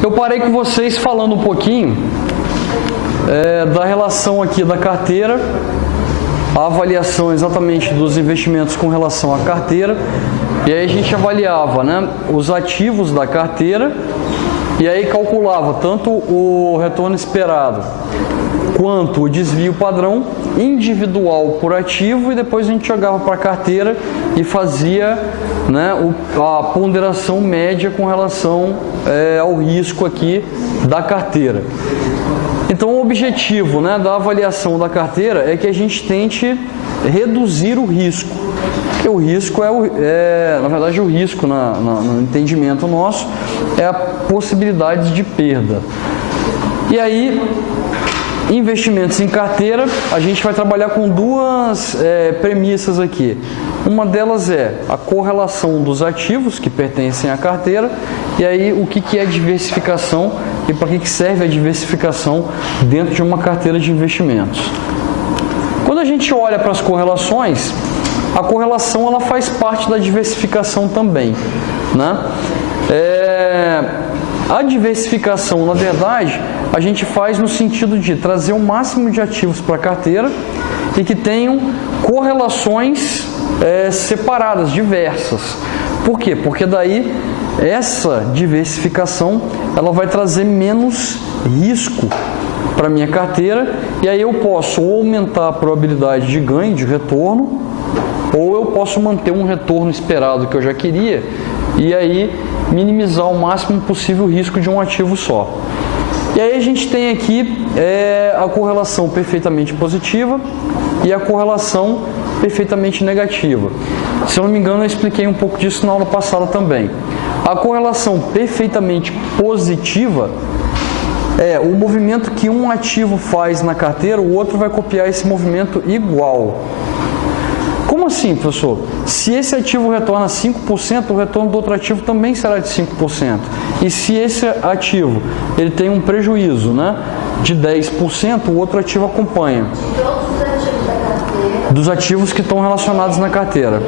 Eu parei com vocês falando um pouquinho da relação aqui da carteira, a avaliação exatamente dos investimentos com relação à carteira, e aí a gente avaliava, né, os ativos da carteira, e aí calculava tanto o retorno esperado quanto o desvio padrão individual por ativo, e depois a gente jogava para a carteira e fazia, né, a ponderação média com relação ao risco aqui da carteira. Então o objetivo, né, da avaliação da carteira é que a gente tente reduzir o risco, porque o risco na verdade o risco no entendimento nosso é a possibilidade de perda. E aí, investimentos em carteira, a gente vai trabalhar com duas premissas aqui. Uma delas é a correlação dos ativos que pertencem à carteira, e aí o que é diversificação e para que serve a diversificação dentro de uma carteira de investimentos. Quando a gente olha para as correlações, a correlação ela faz parte da diversificação também, né? A diversificação, na verdade, a gente faz no sentido de trazer o máximo de ativos para a carteira e que tenham correlações separadas, diversas. Por quê? Porque daí essa diversificação ela vai trazer menos risco para a minha carteira, e aí eu posso ou aumentar a probabilidade de ganho, de retorno, ou eu posso manter um retorno esperado que eu já queria e aí minimizar o máximo possível o risco de um ativo só. E aí a gente tem aqui a correlação perfeitamente positiva e a correlação perfeitamente negativa. Se eu não me engano, eu expliquei um pouco disso na aula passada também. A correlação perfeitamente positiva é o movimento que um ativo faz na carteira, o outro vai copiar esse movimento igual. Como assim, professor? Se esse ativo retorna 5%, o retorno do outro ativo também será de 5%. E se esse ativo ele tem um prejuízo, né, de 10%, o outro ativo acompanha. Dos ativos que estão relacionados na carteira.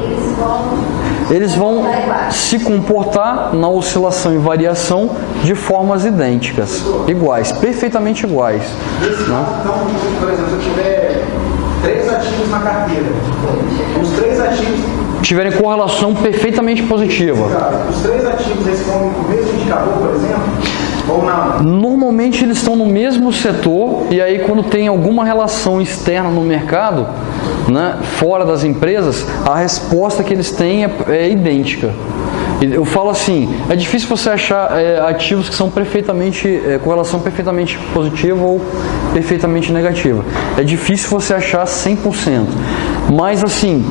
Eles vão se comportar na oscilação e variação de formas idênticas, iguais, perfeitamente iguais. Né? Então, por exemplo, se eu tiver 3 ativos na carteira, os 3 ativos tiverem correlação perfeitamente positiva. Os 3 ativos respondem com o mesmo indicador, por exemplo? Ou não? Normalmente eles estão no mesmo setor, e aí quando tem alguma relação externa no mercado, né, fora das empresas, a resposta que eles têm é idêntica. Eu falo assim, é difícil você achar ativos que são perfeitamente, correlação perfeitamente positiva ou perfeitamente negativa. É difícil você achar 100%. Mas assim,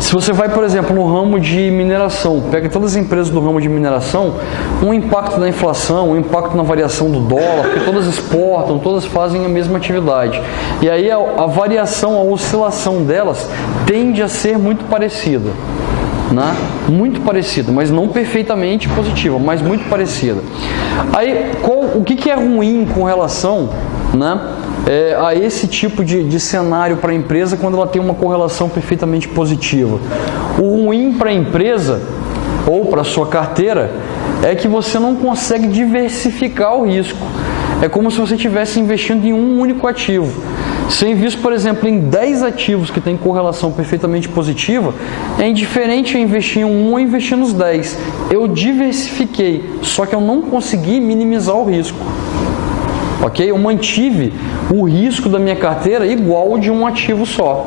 se você vai, por exemplo, no ramo de mineração, pega todas as empresas do ramo de mineração, um impacto da inflação, um impacto na variação do dólar, porque todas exportam, todas fazem a mesma atividade. E aí a variação, a oscilação delas tende a ser muito parecida. Né? Muito parecida, mas não perfeitamente positiva, mas muito parecida. Aí, o que é ruim com relação, né, a esse tipo de cenário para a empresa quando ela tem uma correlação perfeitamente positiva? O ruim para a empresa ou para a sua carteira é que você não consegue diversificar o risco. É como se você estivesse investindo em um único ativo. Se eu invisto, por exemplo, em 10 ativos que têm correlação perfeitamente positiva, é indiferente eu investir em um ou investir nos 10. Eu diversifiquei, só que eu não consegui minimizar o risco. Ok? Eu mantive o risco da minha carteira igual ao de um ativo só.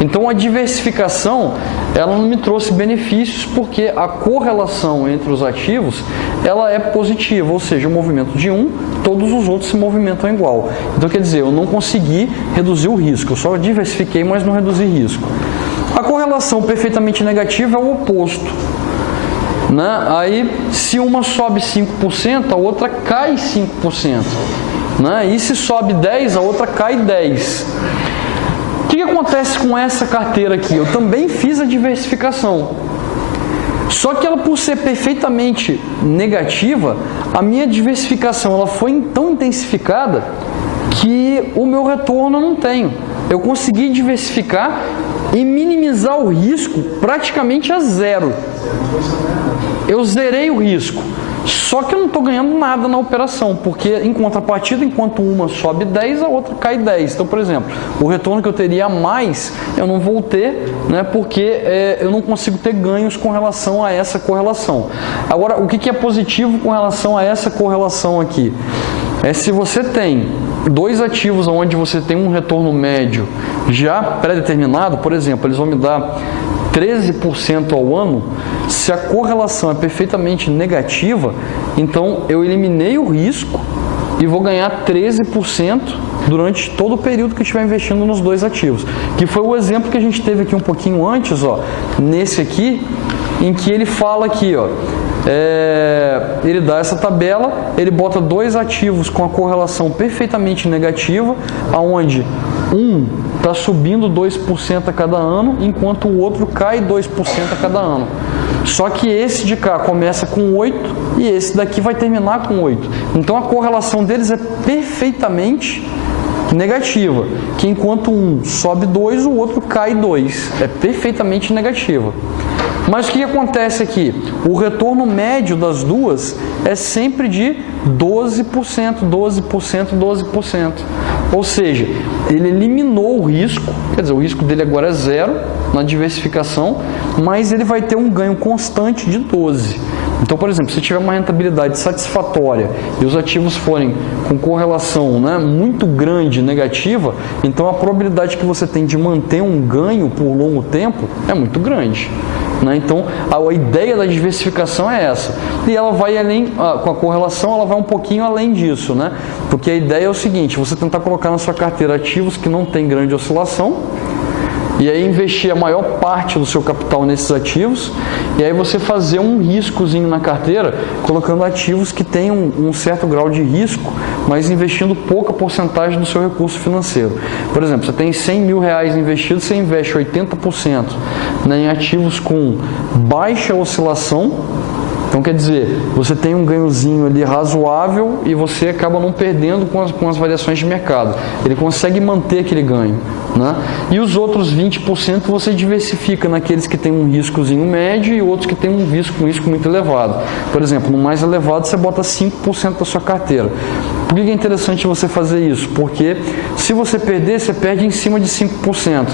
Então a diversificação ela não me trouxe benefícios porque a correlação entre os ativos ela é positiva, ou seja, o movimento de um, todos os outros se movimentam igual. Então quer dizer, eu não consegui reduzir o risco, eu só diversifiquei, mas não reduzi risco. A correlação perfeitamente negativa é o oposto. Né? Aí se uma sobe 5%, a outra cai 5%. Né? E se sobe 10%, a outra cai 10%. O que acontece com essa carteira aqui? Eu também fiz a diversificação. Só que ela, por ser perfeitamente negativa, a minha diversificação ela foi tão intensificada que o meu retorno eu não tenho. Eu consegui diversificar e minimizar o risco praticamente a zero. Eu zerei o risco. Só que eu não estou ganhando nada na operação, porque em contrapartida, enquanto uma sobe 10, a outra cai 10. Então, por exemplo, o retorno que eu teria a mais, eu não vou ter, né, porque eu não consigo ter ganhos com relação a essa correlação. Agora, o que é positivo com relação a essa correlação aqui? É se você tem dois ativos onde você tem um retorno médio já pré-determinado, por exemplo, eles vão me dar 13% ao ano, se a correlação é perfeitamente negativa, então eu eliminei o risco e vou ganhar 13% durante todo o período que eu estiver investindo nos dois ativos. Que foi o exemplo que a gente teve aqui um pouquinho antes, ó, nesse aqui, em que ele fala aqui, ó, ele dá essa tabela, ele bota dois ativos com a correlação perfeitamente negativa, aonde um está subindo 2% a cada ano, enquanto o outro cai 2% a cada ano. Só que esse de cá começa com 8 e esse daqui vai terminar com 8. Então a correlação deles é perfeitamente negativa, que enquanto um sobe 2, o outro cai 2. É perfeitamente negativa. Mas o que acontece aqui? O retorno médio das duas é sempre de 12%, 12%, 12%. Ou seja, ele eliminou o risco, quer dizer, o risco dele agora é zero na diversificação, mas ele vai ter um ganho constante de 12%. Então, por exemplo, se tiver uma rentabilidade satisfatória e os ativos forem com correlação, né, muito grande negativa, então a probabilidade que você tem de manter um ganho por longo tempo é muito grande. Então, a ideia da diversificação é essa. E ela vai além, com a correlação, ela vai um pouquinho além disso, né? Porque a ideia é o seguinte, você tentar colocar na sua carteira ativos que não tem grande oscilação, e aí investir a maior parte do seu capital nesses ativos, e aí você fazer um riscozinho na carteira, colocando ativos que tenham um certo grau de risco, mas investindo pouca porcentagem do seu recurso financeiro. Por exemplo, você tem 100 mil reais investido, você investe 80%, né, em ativos com baixa oscilação. Então, quer dizer, você tem um ganhozinho ali razoável e você acaba não perdendo com as variações de mercado. Ele consegue manter aquele ganho, né? E os outros 20% você diversifica naqueles que tem um riscozinho médio e outros que tem um risco muito elevado. Por exemplo, no mais elevado você bota 5% da sua carteira. Por que é interessante você fazer isso? Porque se você perder, você perde em cima de 5%.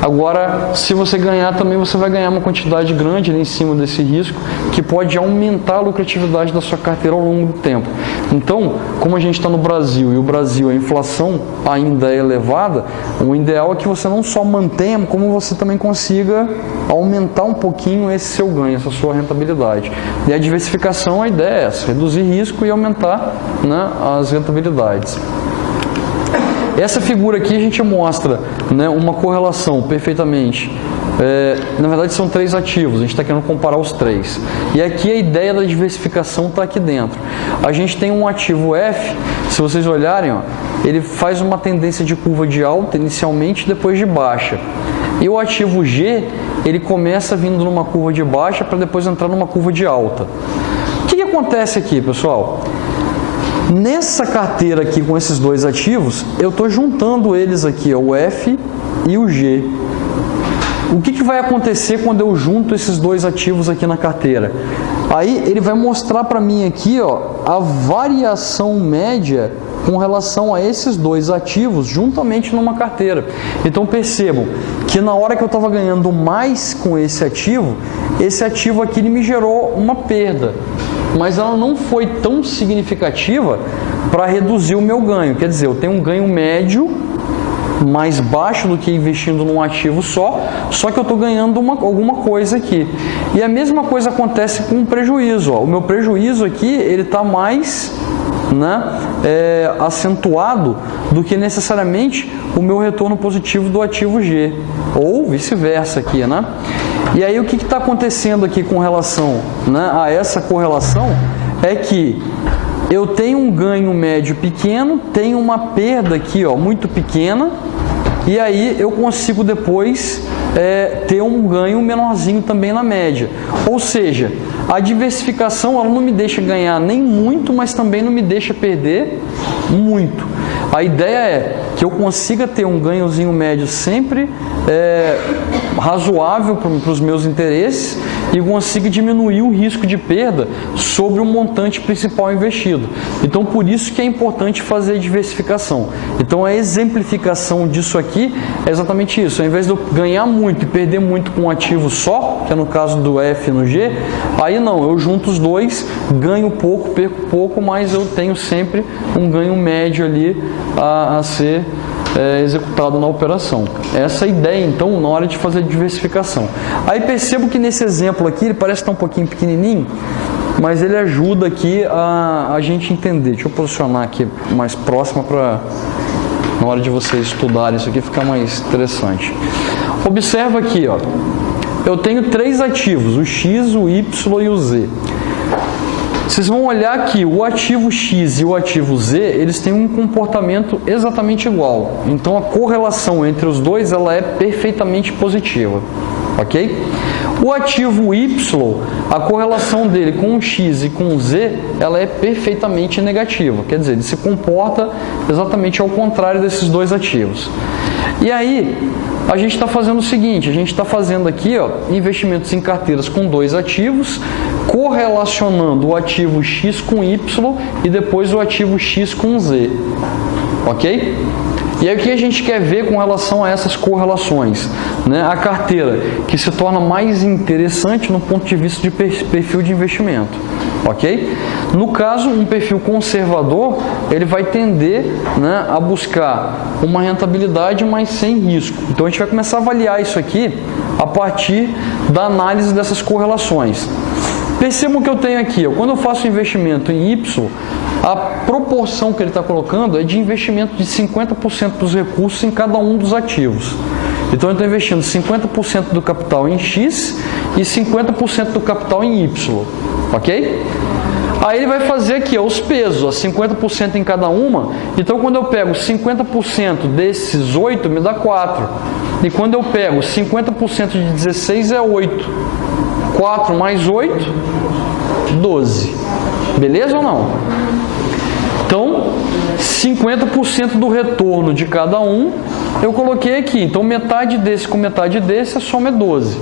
Agora, se você ganhar também, você vai ganhar uma quantidade grande ali em cima desse risco, que pode aumentar a lucratividade da sua carteira ao longo do tempo. Então, como a gente está no Brasil e o Brasil, a inflação ainda é elevada, o ideal é que você não só mantenha, como você também consiga aumentar um pouquinho esse seu ganho, essa sua rentabilidade. E a diversificação, a ideia é essa, reduzir risco e aumentar, né, as rentabilidades. Essa figura aqui a gente mostra, né, uma correlação perfeitamente. Na verdade são três ativos, a gente está querendo comparar os três. E aqui a ideia da diversificação está aqui dentro. A gente tem um ativo F, se vocês olharem, ó, ele faz uma tendência de curva de alta inicialmente, depois de baixa. E o ativo G, ele começa vindo numa curva de baixa para depois entrar numa curva de alta. O que acontece aqui, pessoal? Nessa carteira aqui com esses dois ativos, eu estou juntando eles aqui, ó, o F e o G. O que vai acontecer quando eu junto esses dois ativos aqui na carteira? Aí ele vai mostrar para mim aqui, ó, a variação média com relação a esses dois ativos juntamente numa carteira. Então percebam que na hora que eu estava ganhando mais com esse ativo aqui ele me gerou uma perda, mas ela não foi tão significativa para reduzir o meu ganho. Quer dizer, eu tenho um ganho médio mais baixo do que investindo num ativo só que eu estou ganhando alguma coisa aqui. E a mesma coisa acontece com o prejuízo. Ó. O meu prejuízo aqui ele está mais, né, acentuado do que necessariamente o meu retorno positivo do ativo G, ou vice-versa aqui, né? E aí o que está acontecendo aqui com relação, né, a essa correlação é que eu tenho um ganho médio pequeno, tenho uma perda aqui, ó, muito pequena, e aí eu consigo depois ter um ganho menorzinho também na média. Ou seja, a diversificação ela não me deixa ganhar nem muito, mas também não me deixa perder muito. A ideia é que eu consiga ter um ganhozinho médio sempre razoável para os meus interesses, e consiga diminuir o risco de perda sobre o montante principal investido. Então, por isso que é importante fazer a diversificação. Então, a exemplificação disso aqui é exatamente isso. Ao invés de eu ganhar muito e perder muito com um ativo só, que é no caso do F no G, aí não, eu junto os dois, ganho pouco, perco pouco, mas eu tenho sempre um ganho médio ali a ser executado na operação. Essa é a ideia, então, na hora de fazer a diversificação. Aí percebo que nesse exemplo aqui, ele parece estar um pouquinho pequenininho, mas ele ajuda aqui a gente entender. Deixa eu posicionar aqui mais próximo para, na hora de vocês estudarem isso aqui, ficar mais interessante. Observa aqui, ó. Eu tenho 3 ativos, o X, o Y e o Z. Vocês vão olhar aqui, o ativo X e o ativo Z, eles têm um comportamento exatamente igual. Então, a correlação entre os dois, ela é perfeitamente positiva, ok? O ativo Y, a correlação dele com o X e com o Z, ela é perfeitamente negativa. Quer dizer, ele se comporta exatamente ao contrário desses dois ativos. E aí, a gente está fazendo o seguinte, a gente está fazendo aqui, ó, investimentos em carteiras com 2 ativos, correlacionando o ativo X com Y e depois o ativo X com Z, ok? E aí o que a gente quer ver com relação a essas correlações? Né? A carteira que se torna mais interessante no ponto de vista de perfil de investimento, ok? No caso, um perfil conservador, ele vai tender, né, a buscar uma rentabilidade, mas sem risco. Então a gente vai começar a avaliar isso aqui a partir da análise dessas correlações. Percebam que eu tenho aqui, ó, quando eu faço investimento em Y, a proporção que ele está colocando é de investimento de 50% dos recursos em cada um dos ativos. Então, eu estou investindo 50% do capital em X e 50% do capital em Y, ok? Aí ele vai fazer aqui, ó, os pesos, ó, 50% em cada uma. Então, quando eu pego 50% desses 8, me dá 4. E quando eu pego 50% de 16, é 8. 4 mais 8, 12. Beleza ou não? Então, 50% do retorno de cada um, eu coloquei aqui. Então, metade desse com metade desse, a soma é 12.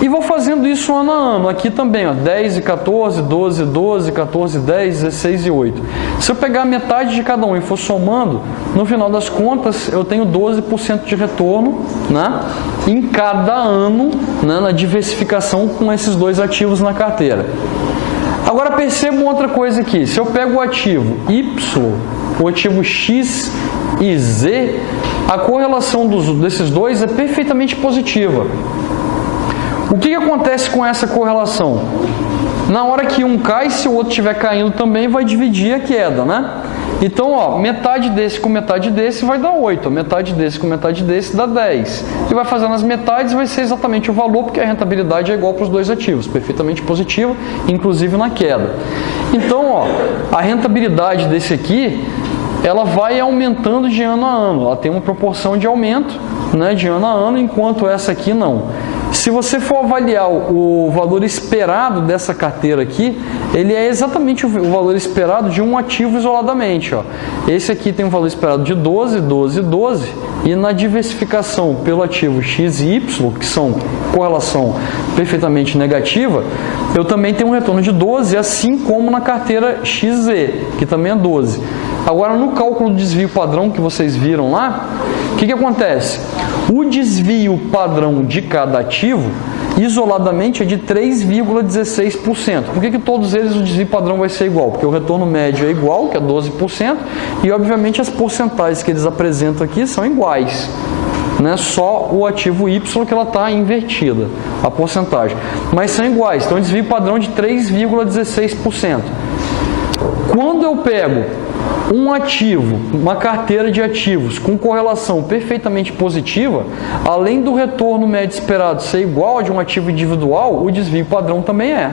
E vou fazendo isso ano a ano. Aqui também, ó, 10 e 14, 12 e 12, 14 e 10, 16 e 8. Se eu pegar a metade de cada um e for somando, no final das contas, eu tenho 12% de retorno, né, em cada ano, né, na diversificação com esses dois ativos na carteira. Agora percebam outra coisa aqui. Se eu pego o ativo Y, o ativo X e Z, a correlação desses dois é perfeitamente positiva. O que acontece com essa correlação? Na hora que um cai, se o outro estiver caindo também, vai dividir a queda, né? Então, ó, metade desse com metade desse vai dar 8, metade desse com metade desse dá 10. E vai fazendo as metades, vai ser exatamente o valor, porque a rentabilidade é igual para os dois ativos, perfeitamente positiva, inclusive na queda. Então, ó, a rentabilidade desse aqui, ela vai aumentando de ano a ano, ela tem uma proporção de aumento, né, de ano a ano, enquanto essa aqui não. Se você for avaliar o valor esperado dessa carteira aqui, ele é exatamente o valor esperado de um ativo isoladamente. Ó. Esse aqui tem um valor esperado de 12, 12, 12, e na diversificação pelo ativo X e Y, que são correlação perfeitamente negativa, eu também tenho um retorno de 12, assim como na carteira XZ, que também é 12. Agora, no cálculo do desvio padrão que vocês viram lá, o que acontece? O desvio padrão de cada ativo, isoladamente, é de 3,16%. Por que todos eles o desvio padrão vai ser igual? Porque o retorno médio é igual, que é 12%, e, obviamente, as porcentagens que eles apresentam aqui são iguais. Não é só o ativo Y que ela está invertida, a porcentagem. Mas são iguais, então, desvio padrão de 3,16%. Quando eu pego um ativo, uma carteira de ativos com correlação perfeitamente positiva, além do retorno médio esperado ser igual a de um ativo individual, o desvio padrão também é.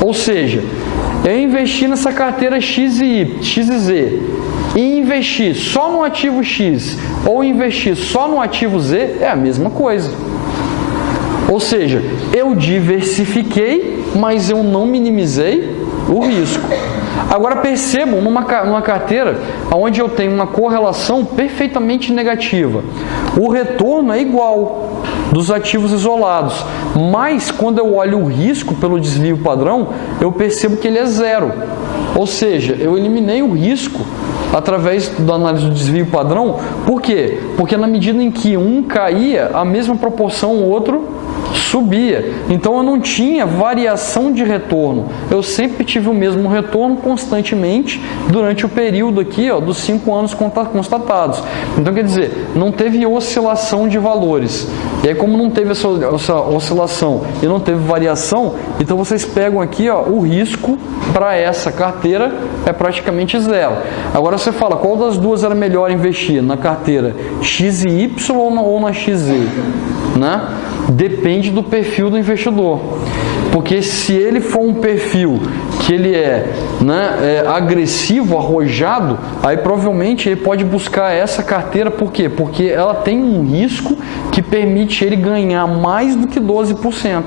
Ou seja, eu investi nessa carteira X e Z e investir só no ativo X ou investir só no ativo Z, é a mesma coisa. Ou seja, eu diversifiquei, mas eu não minimizei o risco. Agora percebam, numa carteira onde eu tenho uma correlação perfeitamente negativa, o retorno é igual dos ativos isolados. Mas quando eu olho o risco pelo desvio padrão, eu percebo que ele é zero. Ou seja, eu eliminei o risco através da análise do desvio padrão. Por quê? Porque na medida em que um caía, a mesma proporção o outro subia. Então eu não tinha variação de retorno. Eu sempre tive o mesmo retorno constantemente durante o período aqui, ó, dos 5 anos constatados. Então quer dizer, não teve oscilação de valores. E aí como não teve essa oscilação e não teve variação, então vocês pegam aqui, ó, o risco para essa carteira é praticamente zero. Agora você fala, qual das duas era melhor investir? Na carteira XY ou na XZ? Né? Depende do perfil do investidor, porque se ele for um perfil que ele é agressivo, arrojado, aí provavelmente ele pode buscar essa carteira. Por quê? Porque ela tem um risco que permite ele ganhar mais do que 12%.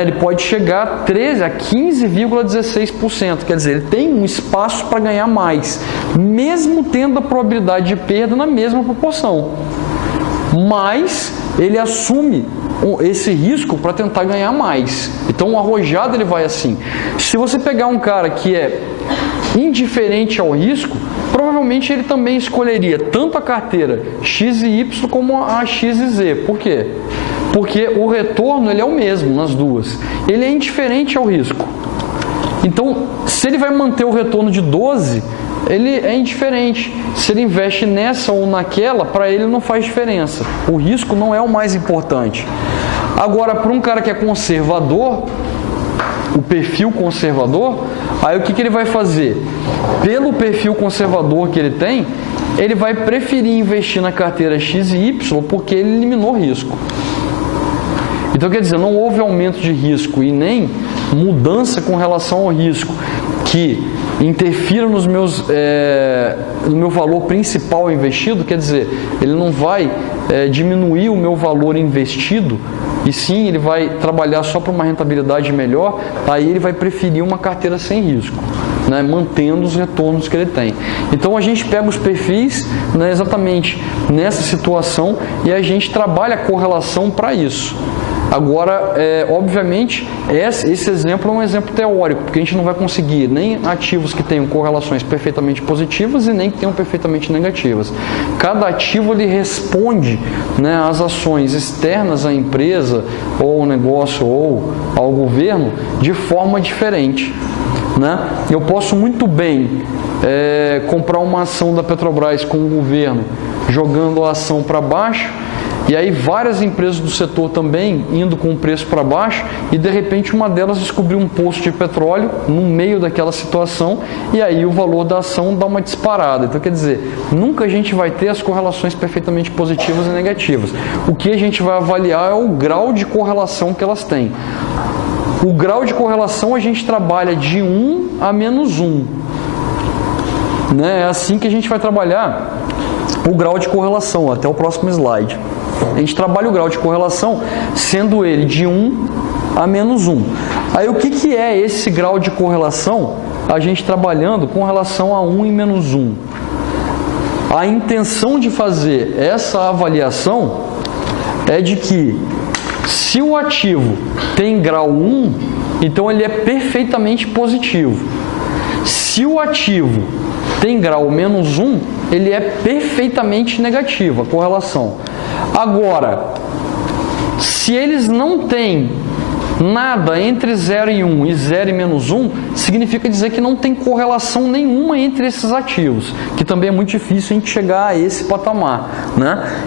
Ele pode chegar a 13, a 15,16%, quer dizer, ele tem um espaço para ganhar mais, mesmo tendo a probabilidade de perda na mesma proporção. Mas ele assume esse risco para tentar ganhar mais. Então o arrojado ele vai assim. Se você pegar um cara que é indiferente ao risco, provavelmente ele também escolheria tanto a carteira X e Y como a X e Z. Por quê? Porque o retorno ele é o mesmo nas duas. Ele é indiferente ao risco. Então, se ele vai manter o retorno de 12, ele é indiferente. Se ele investe nessa ou naquela, para ele não faz diferença. O risco não é o mais importante. Agora, para um cara que é conservador, o perfil conservador, aí o que ele vai fazer? Pelo perfil conservador que ele tem, ele vai preferir investir na carteira X e Y porque ele eliminou risco. Então, quer dizer, não houve aumento de risco e nem mudança com relação ao risco que interfira no meu valor principal investido. Quer dizer, ele não vai diminuir o meu valor investido, e sim ele vai trabalhar só para uma rentabilidade melhor. Aí ele vai preferir uma carteira sem risco, mantendo os retornos que ele tem. Então a gente pega os perfis exatamente nessa situação e a gente trabalha a correlação para isso. Agora, obviamente, esse exemplo é um exemplo teórico, porque a gente não vai conseguir nem ativos que tenham correlações perfeitamente positivas e nem que tenham perfeitamente negativas. Cada ativo ele responde às ações externas à empresa, ou ao negócio, ou ao governo, de forma diferente. Eu posso muito bem comprar uma ação da Petrobras com o governo jogando a ação para baixo, e aí várias empresas do setor também indo com o preço para baixo, e de repente uma delas descobriu um poço de petróleo no meio daquela situação, e aí o valor da ação dá uma disparada. Então quer dizer, nunca a gente vai ter as correlações perfeitamente positivas e negativas. O que a gente vai avaliar é o grau de correlação que elas têm. O grau de correlação a gente trabalha de 1 a menos 1. É assim que a gente vai trabalhar o grau de correlação, até o próximo slide. A gente trabalha o grau de correlação sendo ele de 1 a menos 1. Aí o que é esse grau de correlação? A gente trabalhando com relação a 1 e menos 1. A intenção de fazer essa avaliação é de que se o ativo tem grau 1, então ele é perfeitamente positivo. Se o ativo tem grau menos 1, ele é perfeitamente negativo, a correlação. Agora, se eles não têm nada entre 0 e 1 e 0 e menos 1, significa dizer que não tem correlação nenhuma entre esses ativos, que também é muito difícil a gente chegar a esse patamar.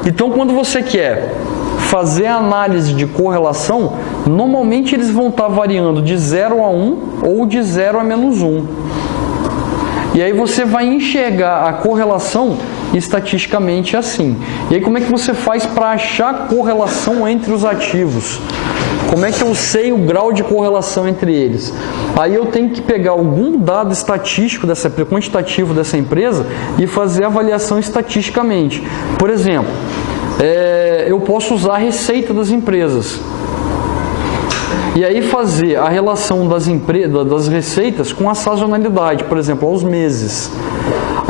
Então, quando você quer fazer a análise de correlação, normalmente eles vão estar variando de 0 a 1 ou de 0 a menos 1. E aí você vai enxergar a correlação estatisticamente assim. E aí como é que você faz para achar correlação entre os ativos? Como é que eu sei o grau de correlação entre eles? Aí eu tenho que pegar algum dado estatístico, quantitativo dessa empresa e fazer a avaliação estatisticamente. Por exemplo, eu posso usar a receita das empresas. E aí fazer a relação das receitas com a sazonalidade, por exemplo, aos meses.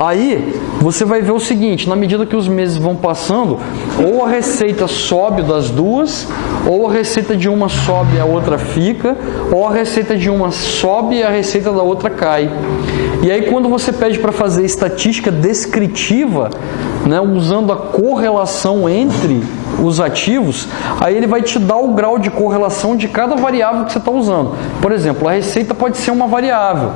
Aí você vai ver o seguinte, na medida que os meses vão passando, ou a receita sobe das duas, ou a receita de uma sobe e a outra fica, ou a receita de uma sobe e a receita da outra cai. E aí quando você pede para fazer estatística descritiva, né, usando a correlação entre os ativos, aí ele vai te dar o grau de correlação de cada variável que você está usando. Por exemplo, a receita pode ser uma variável.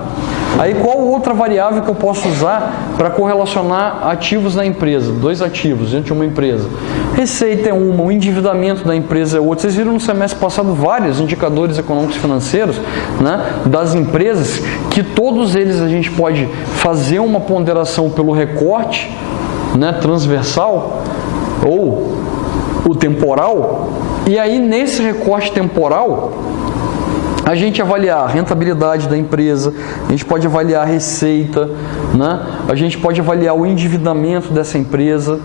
Aí qual outra variável que eu posso usar para correlacionar ativos na empresa? Dois ativos dentro de uma empresa. Receita é uma, o endividamento da empresa é outra. Vocês viram no semestre passado vários indicadores econômicos e financeiros, né, das empresas, que todos eles a gente pode fazer uma ponderação pelo recorte, né, transversal ou o temporal, e aí nesse recorte temporal a gente avaliar a rentabilidade da empresa, a gente pode avaliar a receita, né? A gente pode avaliar o endividamento dessa empresa,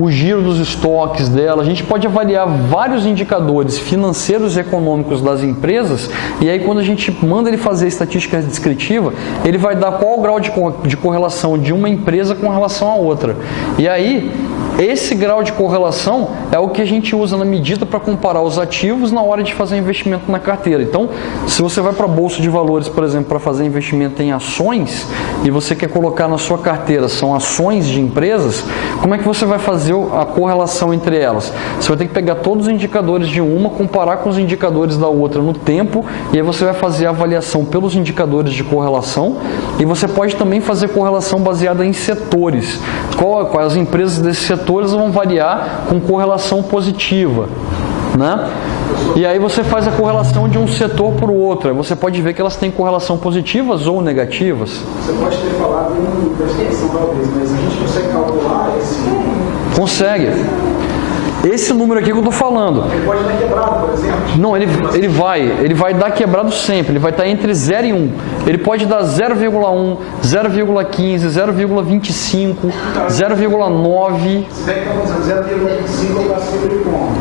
o giro dos estoques dela, a gente pode avaliar vários indicadores financeiros e econômicos das empresas, e aí quando a gente manda ele fazer a estatística descritiva, ele vai dar qual o grau de correlação de uma empresa com relação a outra. E aí, esse grau de correlação é o que a gente usa na medida para comparar os ativos na hora de fazer investimento na carteira. Então, se você vai para a Bolsa de Valores, por exemplo, para fazer investimento em ações, e você quer colocar na sua carteira, são ações de empresas, como é que você vai fazer a correlação entre elas? Você vai ter que pegar todos os indicadores de uma, comparar com os indicadores da outra no tempo, e aí você vai fazer a avaliação pelos indicadores de correlação, e você pode também fazer correlação baseada em setores. Quais as empresas desses setores vão variar com correlação positiva, né? E aí você faz a correlação de um setor para o outro. Aí você pode ver que elas têm correlação positivas ou negativas. Você pode ter falado em prestação talvez, mas a gente consegue calcular esse... Consegue. Esse número aqui que eu estou falando. Ele pode dar quebrado, por exemplo? Não, ele vai dar quebrado sempre. Ele vai estar entre 0 e 1. Ele pode dar 0,1, 0,15, 0,25, 0,9. Se der que está usando 0,25, eu classifico de como?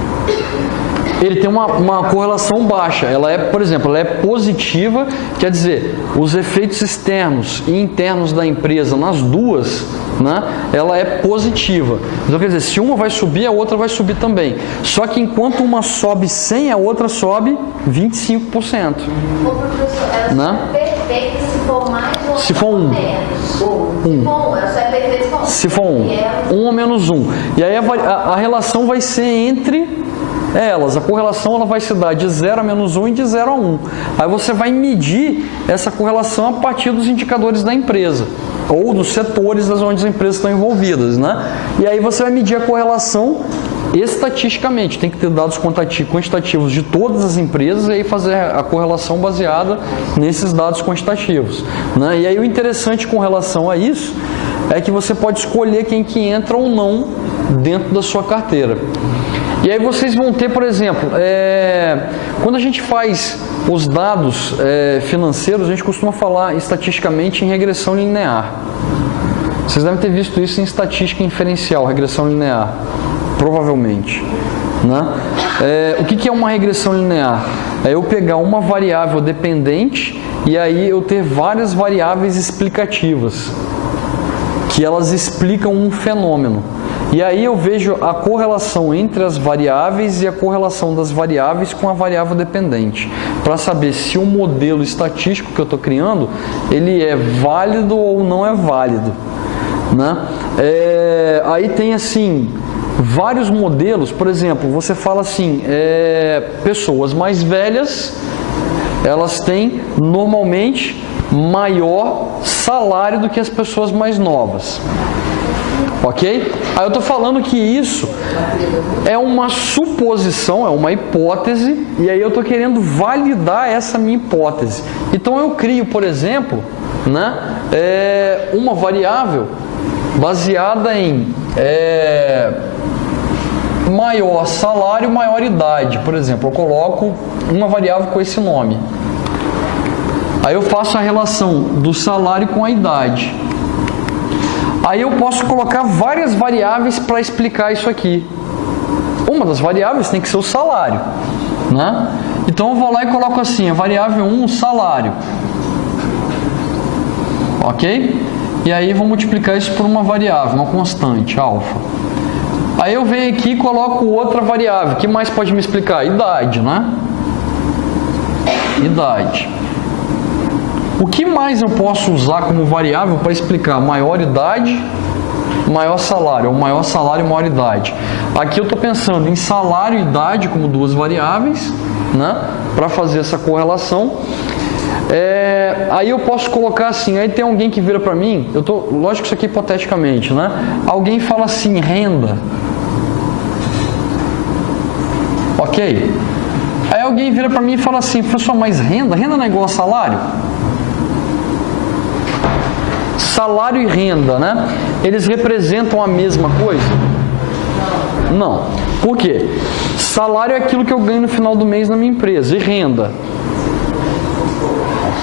Ele tem uma correlação baixa. Ela é, por exemplo, ela é positiva, quer dizer, os efeitos externos e internos da empresa nas duas, né, ela é positiva. Então, quer dizer, se uma vai subir, a outra vai subir também. Só que enquanto uma sobe 100, a outra sobe 25%. Ô, professor, ela né? só é perfeita se for mais ou Se for um. menos. Se for um, ela só é perfeita se for um. Se for um ou menos um. E aí a relação vai ser entre elas. A correlação ela vai se dar de 0 a menos 1 e de 0 a 1. Aí você vai medir essa correlação a partir dos indicadores da empresa ou dos setores das onde as empresas estão envolvidas, né? E aí você vai medir a correlação estatisticamente. Tem que ter dados quantitativos de todas as empresas e aí fazer a correlação baseada nesses dados quantitativos, né? E aí o interessante com relação a isso é que você pode escolher quem que entra ou não dentro da sua carteira. E aí vocês vão ter, por exemplo, quando a gente faz os dados financeiros, a gente costuma falar estatisticamente em regressão linear. Vocês devem ter visto isso em estatística inferencial, regressão linear, provavelmente, né? O que é uma regressão linear? É eu pegar uma variável dependente e aí eu ter várias variáveis explicativas, que elas explicam um fenômeno. E aí eu vejo a correlação entre as variáveis e a correlação das variáveis com a variável dependente, para saber se o modelo estatístico que eu estou criando, ele é válido ou não é válido, né? Aí tem assim, vários modelos. Por exemplo, você fala assim, pessoas mais velhas, elas têm normalmente maior salário do que as pessoas mais novas. Ok? Aí eu estou falando que isso é uma suposição, é uma hipótese, e aí eu estou querendo validar essa minha hipótese. Então eu crio, por exemplo, né, uma variável baseada em maior salário, maior idade. Por exemplo, eu coloco uma variável com esse nome. Aí eu faço a relação do salário com a idade. Aí eu posso colocar várias variáveis para explicar isso aqui. Uma das variáveis tem que ser o salário, né? Então eu vou lá e coloco assim, a variável 1, salário. Ok? e aí vou multiplicar isso por uma variável, uma constante, alfa. Aí eu venho aqui e coloco outra variável. O que mais pode me explicar? Idade, né? Idade. O que mais eu posso usar como variável para explicar maior idade, maior salário, ou maior salário e maior idade? Aqui eu estou pensando em salário e idade como duas variáveis, né? Para fazer essa correlação. Aí eu posso colocar assim, aí tem alguém que vira para mim, lógico que isso aqui é hipoteticamente, né? Alguém fala assim, renda. Ok? Aí alguém vira para mim e fala assim, professor, mas renda não é igual a salário? Salário e renda, né? Eles representam a mesma coisa? Não. Por quê? Salário é aquilo que eu ganho no final do mês na minha empresa. E renda?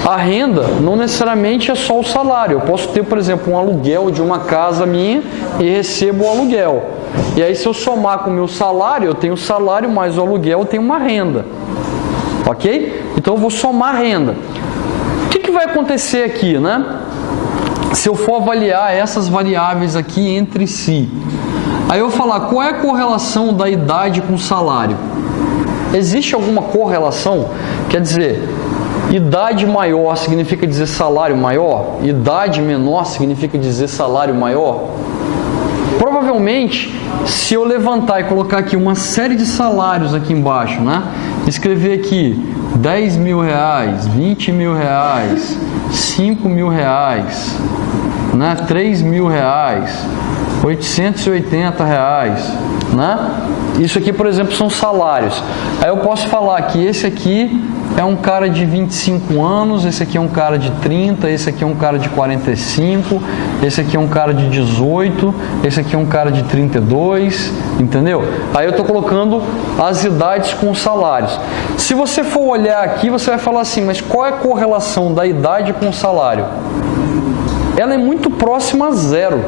A renda não necessariamente é só o salário. Eu posso ter, por exemplo, um aluguel de uma casa minha e recebo o aluguel. E aí, se eu somar com o meu salário, eu tenho o salário mais o aluguel, eu tenho uma renda. Ok? Então, eu vou somar a renda. O que vai acontecer aqui, né? Se eu for avaliar essas variáveis aqui entre si. Aí eu vou falar, qual é a correlação da idade com o salário? Existe alguma correlação? Quer dizer, idade maior significa dizer salário maior? Idade menor significa dizer salário maior? Provavelmente, se eu levantar e colocar aqui uma série de salários aqui embaixo, né? Escrever aqui 10 mil reais, 20 mil reais, 5 mil reais, né? 3 mil reais, 880 reais, né? Isso aqui, por exemplo, são salários. Aí eu posso falar que esse aqui é um cara de 25 anos, esse aqui é um cara de 30, esse aqui é um cara de 45, esse aqui é um cara de 18, esse aqui é um cara de 32, entendeu? Aí eu estou colocando as idades com os salários. Se você for olhar aqui, você vai falar assim, mas qual é a correlação da idade com o salário? Ela é muito próxima a zero.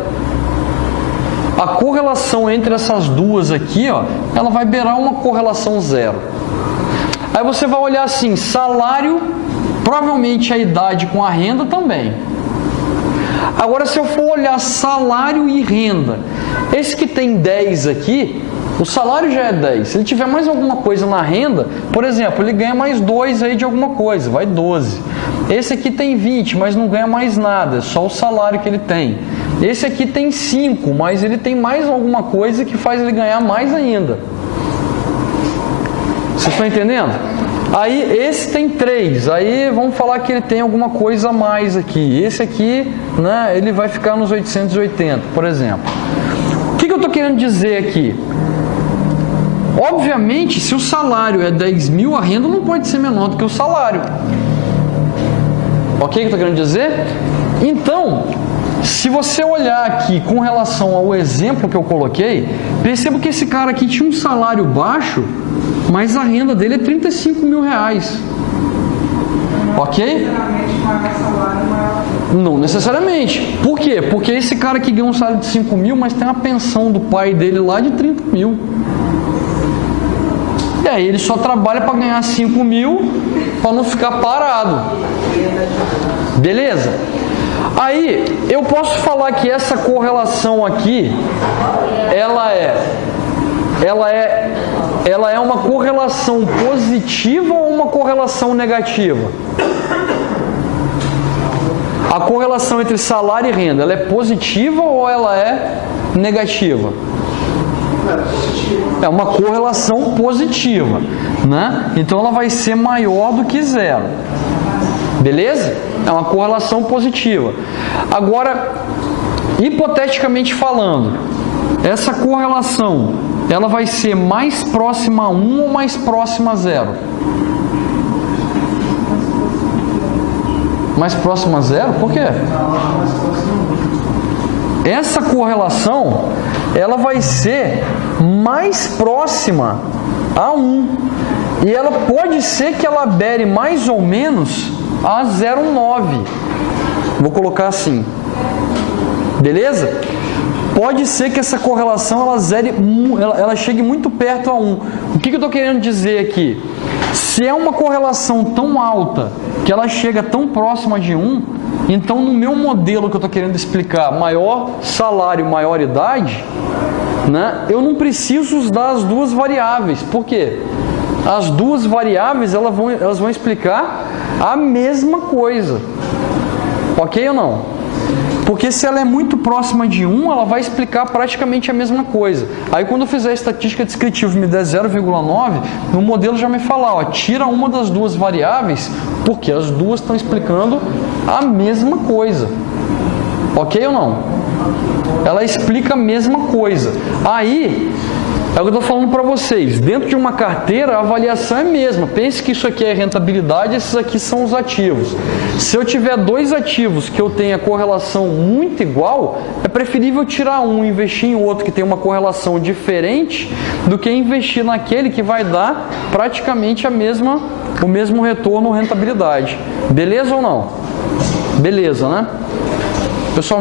A correlação entre essas duas aqui, ó, ela vai beirar uma correlação zero. Aí você vai olhar assim, salário, provavelmente a idade com a renda também. Agora, se eu for olhar salário e renda, esse que tem 10 aqui, o salário já é 10. Se ele tiver mais alguma coisa na renda, por exemplo, ele ganha mais 2 aí de alguma coisa, vai 12. Esse aqui tem 20, mas não ganha mais nada, só o salário que ele tem. Esse aqui tem 5, mas ele tem mais alguma coisa que faz ele ganhar mais ainda. Vocês estão entendendo? Aí esse tem 3, aí vamos falar que ele tem alguma coisa a mais aqui. Esse aqui, né, ele vai ficar nos 880, por exemplo. O que eu estou querendo dizer aqui? Obviamente, se o salário é 10 mil, a renda não pode ser menor do que o salário. Ok? O que eu estou querendo dizer? Então, se você olhar aqui com relação ao exemplo que eu coloquei, perceba que esse cara aqui tinha um salário baixo, mas a renda dele é 35 mil reais. Ok? Não necessariamente. Por quê? Porque esse cara aqui ganha um salário de 5 mil, mas tem uma pensão do pai dele lá de 30 mil. E aí ele só trabalha para ganhar 5 mil para não ficar parado. Beleza? Aí eu posso falar que essa correlação aqui, ela é uma correlação positiva ou uma correlação negativa? A correlação entre salário e renda, ela é positiva ou ela é negativa? É uma correlação positiva, né? Então ela vai ser maior do que zero. Beleza? É uma correlação positiva. Agora, hipoteticamente falando, essa correlação, ela vai ser mais próxima a 1 ou mais próxima a 0? Mais próxima a 0? Por quê? Essa correlação, ela vai ser mais próxima a 1. E ela pode ser que ela bere mais ou menos a 0,9. Vou colocar assim. Beleza? Pode ser que essa correlação ela chegue muito perto a 1. O que eu estou querendo dizer aqui? Se é uma correlação tão alta que ela chega tão próxima de 1, Então, no meu modelo que eu estou querendo explicar, maior salário, maior idade, né, eu não preciso usar as duas variáveis. Por quê? As duas variáveis elas vão explicar a mesma coisa. Ok ou não? Porque se ela é muito próxima de 1, ela vai explicar praticamente a mesma coisa. Aí quando eu fizer a estatística descritiva e me der 0,9, no modelo já me falar, ó, tira uma das duas variáveis, porque as duas estão explicando a mesma coisa. Ok ou não? Ela explica a mesma coisa. Aí, é o que eu estou falando para vocês. Dentro de uma carteira, a avaliação é a mesma. Pense que isso aqui é rentabilidade, esses aqui são os ativos. Se eu tiver dois ativos que eu tenha correlação muito igual, é preferível tirar um e investir em outro que tem uma correlação diferente do que investir naquele que vai dar praticamente o mesmo retorno ou rentabilidade. Beleza ou não? Beleza, né? Pessoal,